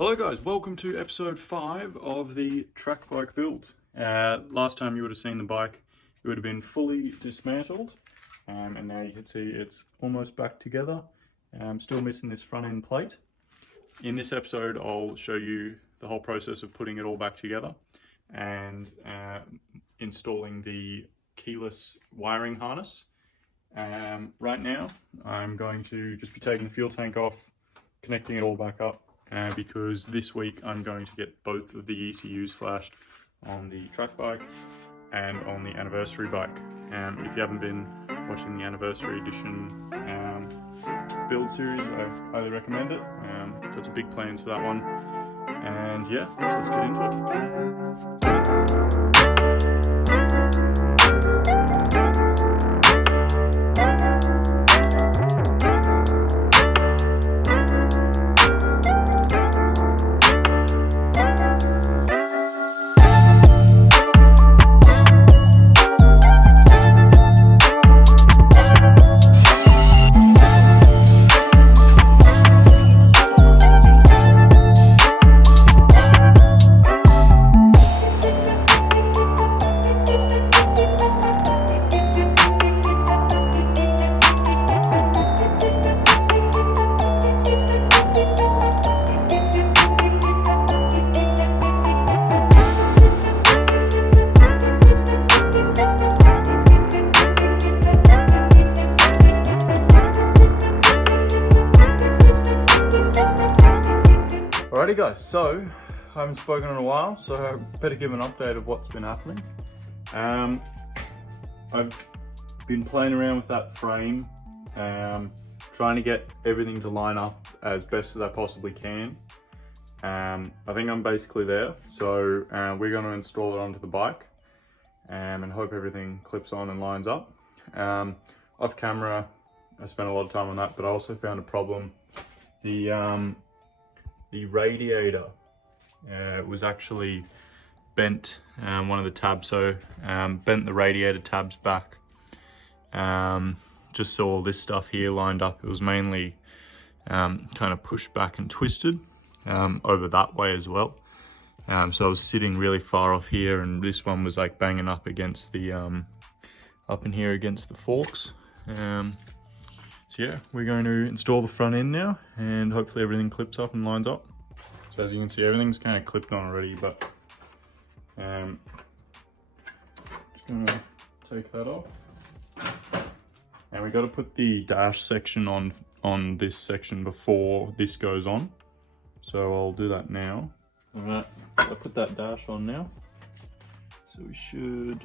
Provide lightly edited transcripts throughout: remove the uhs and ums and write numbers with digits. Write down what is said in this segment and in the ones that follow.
Hello guys, welcome to episode 5 of the track bike build. Last time you would have seen the bike, it would have been fully dismantled, and now you can see it's almost back together. I'm still missing this front end plate. In this episode I'll show you the whole process of putting it all back together and installing the keyless wiring harness. Right now I'm going to just be taking the fuel tank off, connecting it all back up, because this week I'm going to get both of the ECUs flashed on the track bike and on the anniversary bike. If you haven't been watching the anniversary edition build series, I highly recommend it. Got some big plans for that one, and yeah, let's get into it. Alrighty guys, so I haven't spoken in a while, so I better give an update of what's been happening. I've been playing around with that frame, trying to get everything to line up as best as I possibly can. I think I'm basically there, so we're going to install it onto the bike and hope everything clips on and lines up. Off camera, I spent a lot of time on that, but I also found a problem. The radiator was actually bent, one of the tabs, so bent the radiator tabs back, just so all this stuff here lined up. It was mainly kind of pushed back and twisted over that way as well. So I was sitting really far off here, and this one was like banging up against the, up in here against the forks. So yeah, we're going to install the front end now, and hopefully everything clips up and lines up. So as you can see, everything's kind of clipped on already, but just gonna take that off. And we got to put the dash section on this section before this goes on. So I'll do that now. Alright, I'll put that dash on now. So we should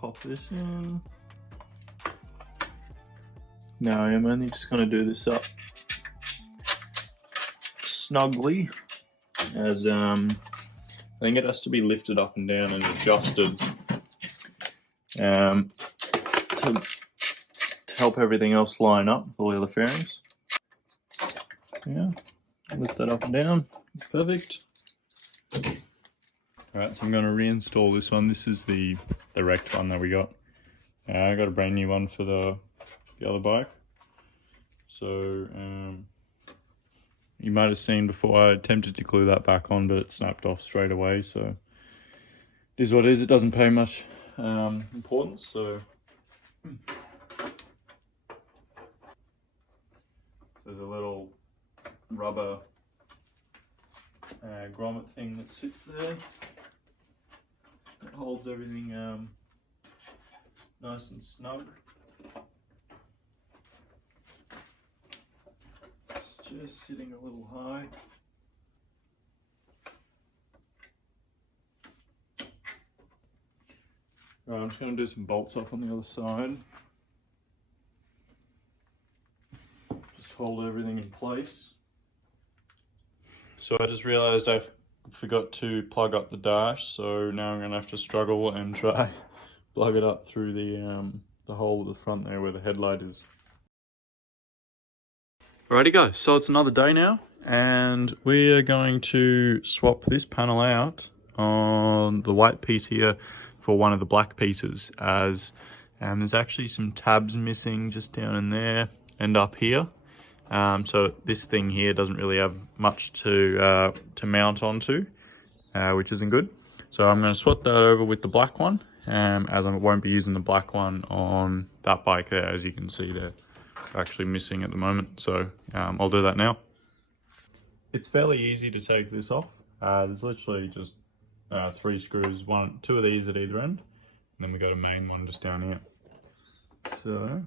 pop this in. Now I'm only just going to do this up snugly, as I think it has to be lifted up and down and adjusted to help everything else line up with all the other fairings. Yeah, lift that up and down, perfect. Alright, so I'm going to reinstall this one. This is the wrecked one that we got. I got a brand new one for the other bike. So you might have seen before I attempted to glue that back on, but it snapped off straight away. So it is what it is. It doesn't pay much importance. So there's a little rubber grommet thing that sits there. It holds everything nice and snug. It's just sitting a little high. Right, I'm just going to do some bolts up on the other side. Just hold everything in place. So I just realised I forgot to plug up the dash, so now I'm going to have to struggle and try plug it up through the hole at the front there where the headlight is. Alrighty guys, so it's another day now, and we are going to swap this panel out on the white piece here for one of the black pieces, as there's actually some tabs missing just down in there and up here. So this thing here doesn't really have much to mount onto, which isn't good. So I'm going to swap that over with the black one, as I won't be using the black one on that bike there. As you can see, they're actually missing at the moment. So I'll do that now. It's fairly easy to take this off. There's literally just 3 screws, 2 of these at either end, and then we got a main one just down here. So,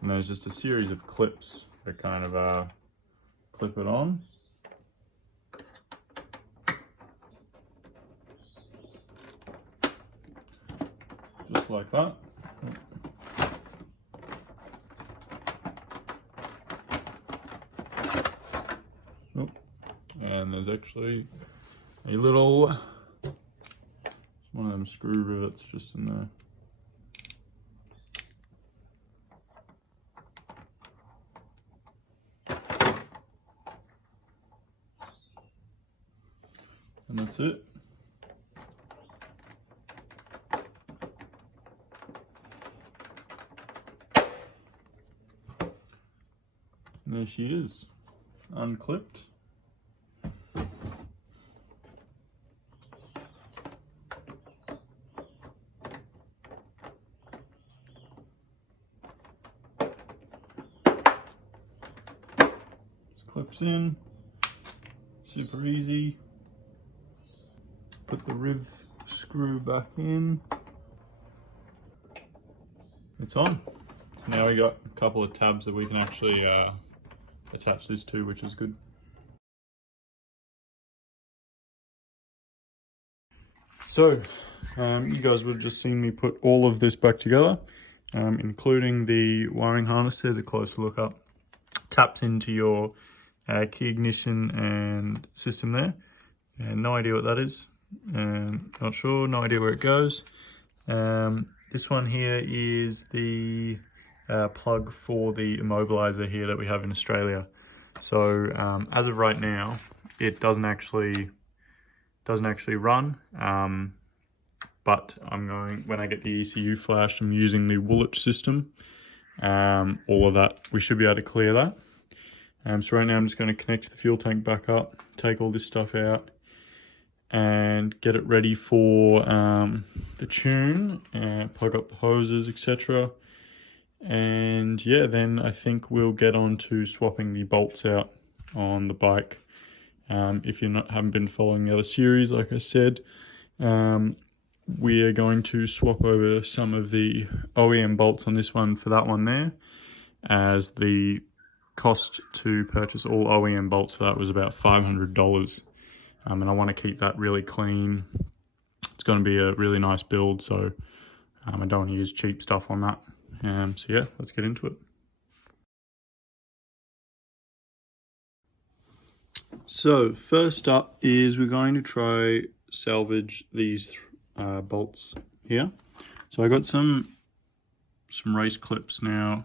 and there's just a series of clips that kind of clip it on. Just like that. Oh, and there's actually a little, one of them screw rivets just in there. And that's it. And there she is, unclipped. Just clips in, super easy. Put the riv screw back in. It's on. So now we got a couple of tabs that we can actually attach this to, which is good. So you guys would have just seen me put all of this back together, including the wiring harness. There's a closer look up. Taps into your key ignition and system there. And no idea what that is. Not sure, no idea where it goes. This one here is the plug for the immobilizer here that we have in Australia. So as of right now, it doesn't actually run. But when I get the ECU flashed, I'm using the Woolwich system. All of that, we should be able to clear that. So right now I'm just going to connect the fuel tank back up, take all this stuff out, and get it ready for the tune, and plug up the hoses, etc. And yeah, then I think we'll get on to swapping the bolts out on the bike. If you haven't been following the other series, like I said, we are going to swap over some of the OEM bolts on this one for that one there, as the cost to purchase all OEM bolts for that was about $500. And I want to keep that really clean. It's going to be a really nice build, so I don't want to use cheap stuff on that. So yeah, let's get into it. So first up is we're going to try salvage these bolts here. So I got some race clips now.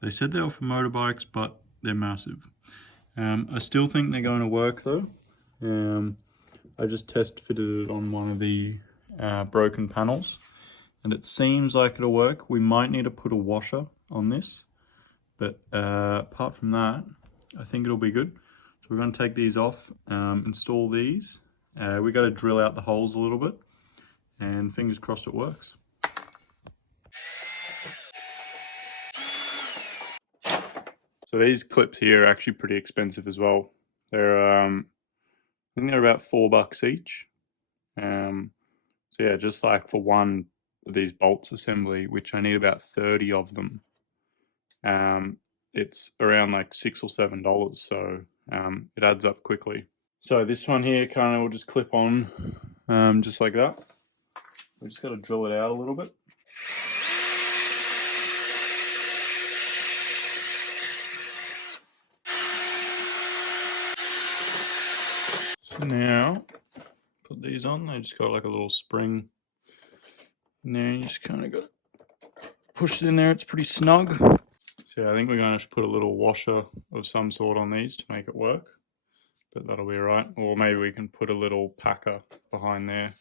They said they were for motorbikes, but they're massive. I still think they're going to work though. I just test fitted it on one of the broken panels, and it seems like it'll work. We might need to put a washer on this, but apart from that, I think it'll be good. So we're going to take these off, install these. We got to drill out the holes a little bit, and fingers crossed it works. So these clips here are actually pretty expensive as well. They're I think they're about $4 each. So yeah, just like for one of these bolts assembly, which I need about 30 of them, it's around like $6 or $7. So it adds up quickly. So this one here kind of will just clip on just like that. We just got to drill it out a little bit. So now, put these on. They just got like a little spring in there. You just kind of got to push it in there. It's pretty snug. So yeah, I think we're going to have to put a little washer of some sort on these to make it work. But that'll be alright. Or maybe we can put a little packer behind there.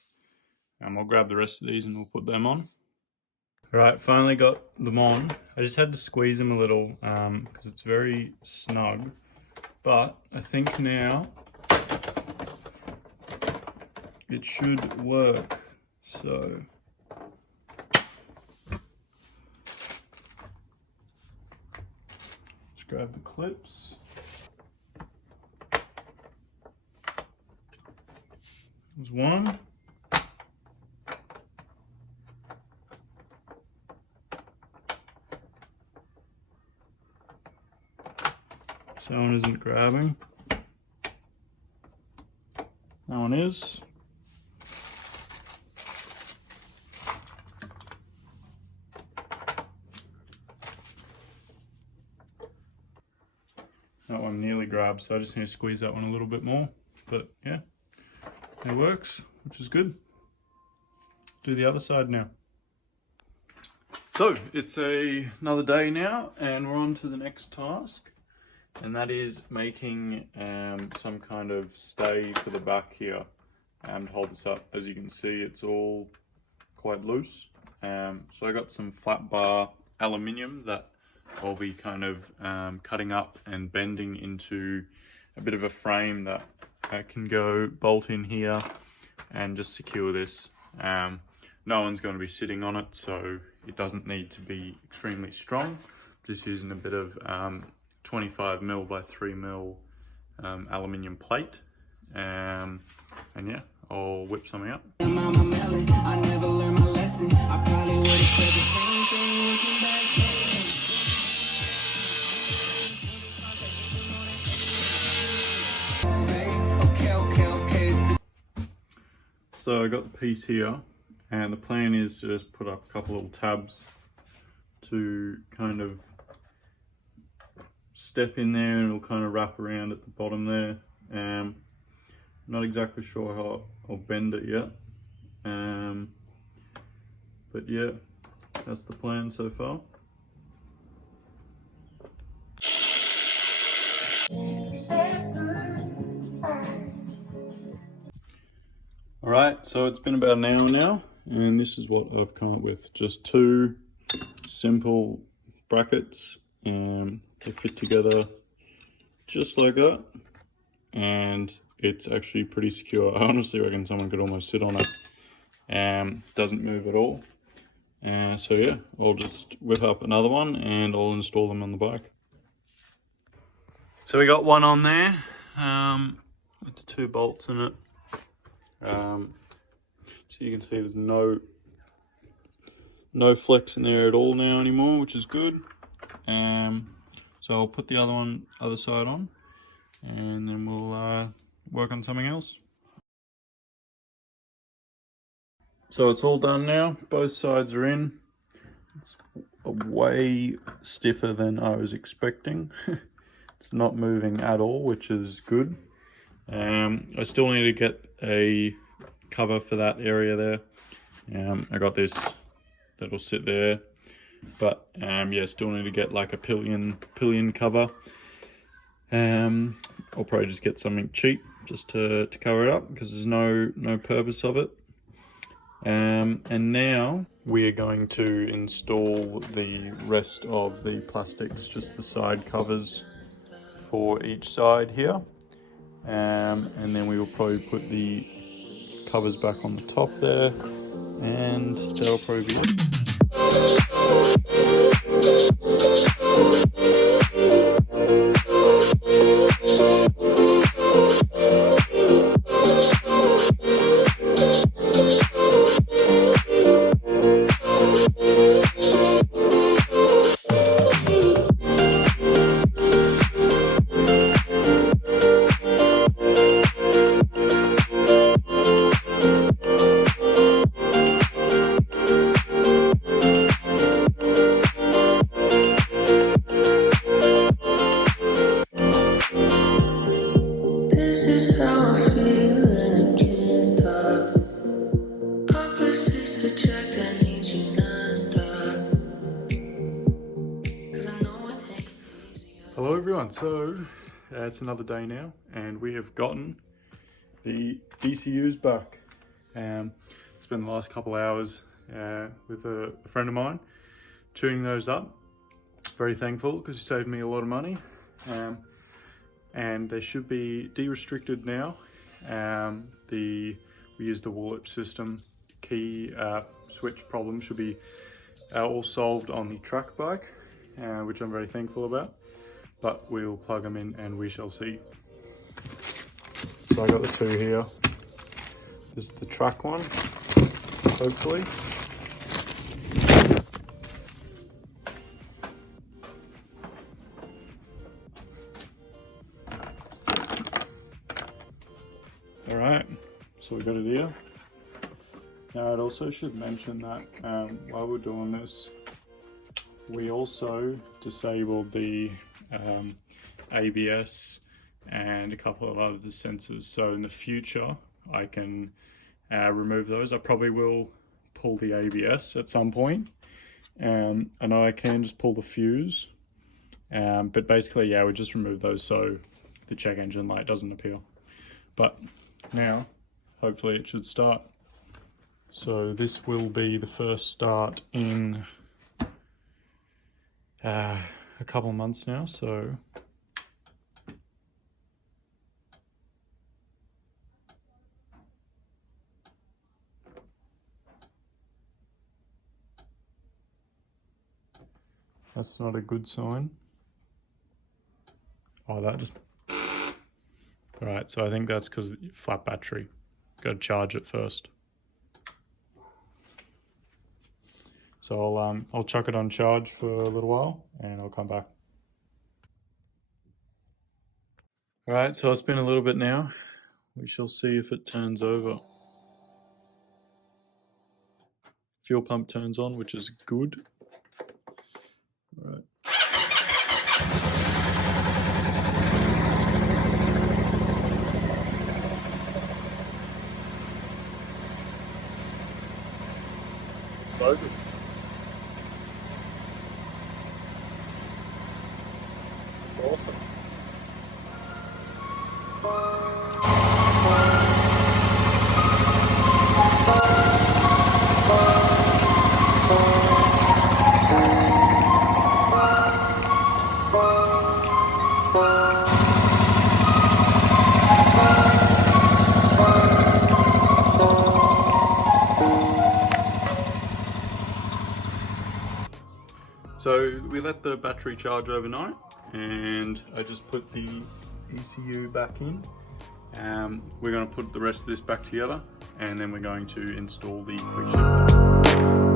I'll grab the rest of these and we'll put them on. Alright, finally got them on. I just had to squeeze them a little because it's very snug. But I think now it should work. So just grab the clips. There's one. That one isn't grabbing. That one is. That one nearly grabbed, so I just need to squeeze that one a little bit more. But yeah, it works, which is good. Do the other side now. So it's another day now, and we're on to the next task. And that is making some kind of stay for the back here to hold this up. As you can see, it's all quite loose. So I got some flat bar aluminium that I'll be kind of cutting up and bending into a bit of a frame that I can go bolt in here and just secure this. No one's going to be sitting on it, so it doesn't need to be extremely strong. Just using a bit of 25mm by 3mm aluminium plate, and yeah, I'll whip something up. So I got the piece here, and the plan is to just put up a couple little tabs to kind of step in there, and it'll kind of wrap around at the bottom there. Not exactly sure how I'll bend it yet, but yeah, that's the plan so far. Alright, so it's been about an hour now, and this is what I've come up with. Just two simple brackets. They fit together just like that, and it's actually pretty secure. I honestly reckon someone could almost sit on it. Doesn't move at all. So yeah, I'll just whip up another one and I'll install them on the bike. So we got one on there with the two bolts in it. So you can see there's no flex in there at all now anymore, which is good. So I'll put the other side on, and then we'll work on something else. So it's all done now. Both sides are in. It's way stiffer than I was expecting. It's not moving at all, which is good. I still need to get a cover for that area there. I got this that'll sit there. But yeah, still need to get like a pillion cover. I'll probably just get something cheap just to cover it up, because there's no purpose of it. And now we are going to install the rest of the plastics, just the side covers for each side here. And then we will probably put the covers back on the top there, and that'll probably be it. Hello everyone, so it's another day now, and we have gotten the ECUs back. Spent the last couple hours with a friend of mine, tuning those up. Very thankful because he saved me a lot of money. And they should be de-restricted now. We use the wallet system. Key switch problem should be all solved on the track bike, which I'm very thankful about. But we'll plug them in and we shall see. So I got the two here. This is the track one, hopefully. All right, so we got it here. Now, I'd also should mention that while we're doing this, we also disabled the ABS and a couple of other sensors. So in the future, I can remove those. I probably will pull the ABS at some point. I know I can just pull the fuse, but basically, yeah, we just remove those so the check engine light doesn't appear. But now, hopefully it should start. So this will be the first start in a couple of months now, so that's not a good sign. Oh, that just... Right, so I think that's because flat battery. Got to charge it first. So I'll chuck it on charge for a little while and I'll come back. All right, so it's been a little bit now. We shall see if it turns over. Fuel pump turns on, which is good. All right. So good. It's awesome. So we let the battery charge overnight and I just put the ECU back in. We're going to put the rest of this back together and then we're going to install the quick shifter.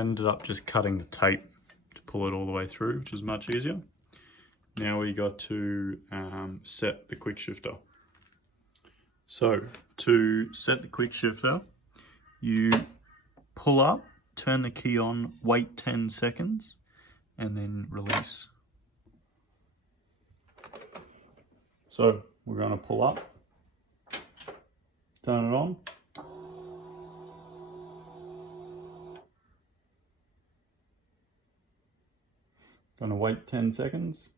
Ended up just cutting the tape to pull it all the way through, which is much easier. Now we got to set the quick shifter. So to set the quick shifter, you pull up, turn the key on, wait 10 seconds, and then release. So we're going to pull up, turn it on. Gonna wait 10 seconds.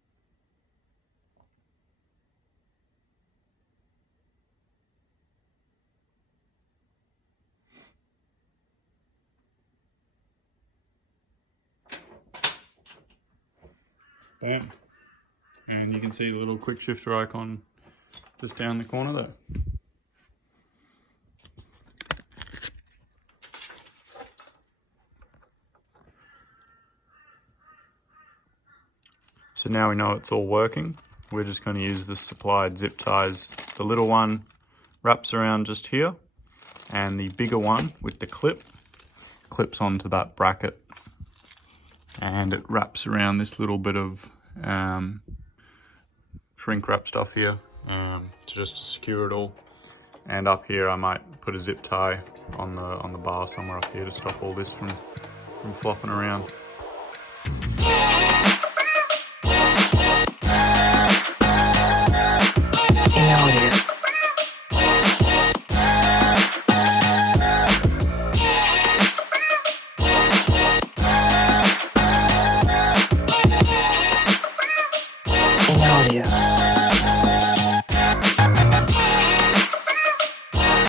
Bam. And you can see the little quick shifter icon just down the corner there. So now we know it's all working. We're just going to use the supplied zip ties. The little one wraps around just here, and the bigger one with the clip clips onto that bracket, and it wraps around this little bit of shrink wrap stuff here to secure it all. And up here I might put a zip tie on the bar somewhere up here to stop all this from flopping around.